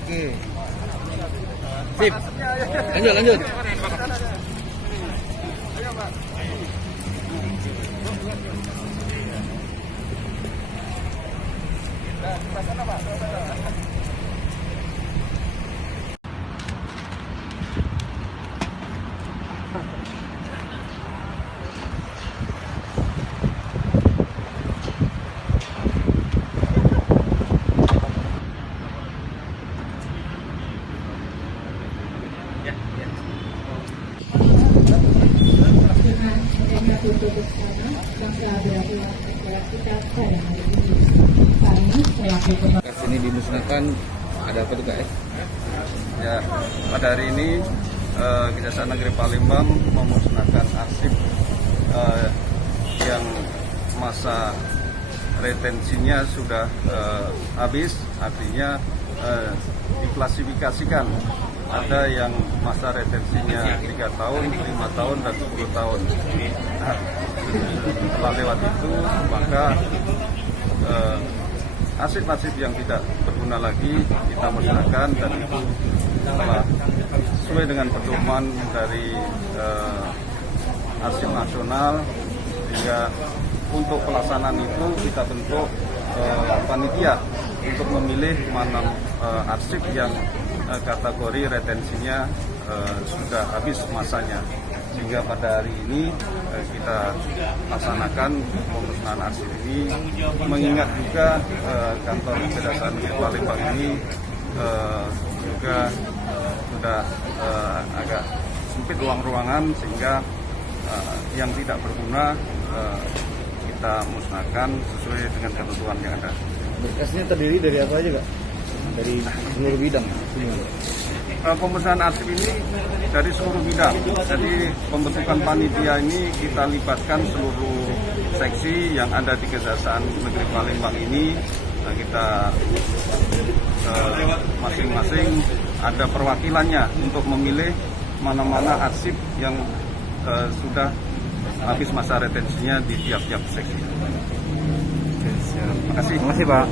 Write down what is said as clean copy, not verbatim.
Oke. Sip. Lanjut. Ini dimusnahkan, ada apa tuh guys? Ya, pada hari ini Kejaksaan Negeri Palembang memusnahkan arsip yang masa retensinya sudah habis, artinya diklasifikasikan. Ada yang masa retensinya 3 tahun, 5 tahun, dan 10 tahun. Setelah lewat itu, maka arsip-arsip yang tidak berguna lagi kita musnahkan, dan itu telah sesuai dengan pedoman dari arsip nasional, sehingga untuk pelaksanaan itu kita bentuk panitia untuk memilih mana arsip yang kategori retensinya sudah habis masanya, sehingga pada hari ini kita laksanakan pemusnahan arsip ini, mengingat juga kantor Kejaksaan Negeri Palembang ini juga sudah agak sempit ruang-ruangan, sehingga yang tidak berguna kita musnahkan sesuai dengan ketentuan yang ada. Berkasnya terdiri dari apa aja, Kak? Dari seluruh bidang. Pemusnahan arsip ini dari seluruh bidang. Jadi pembentukan panitia ini kita libatkan seluruh seksi yang ada di Kejaksaan Negeri Palembang ini. Kita masing-masing ada perwakilannya untuk memilih mana-mana arsip yang sudah habis masa retensinya di tiap-tiap seksi. Terima kasih. Terima kasih, Pak.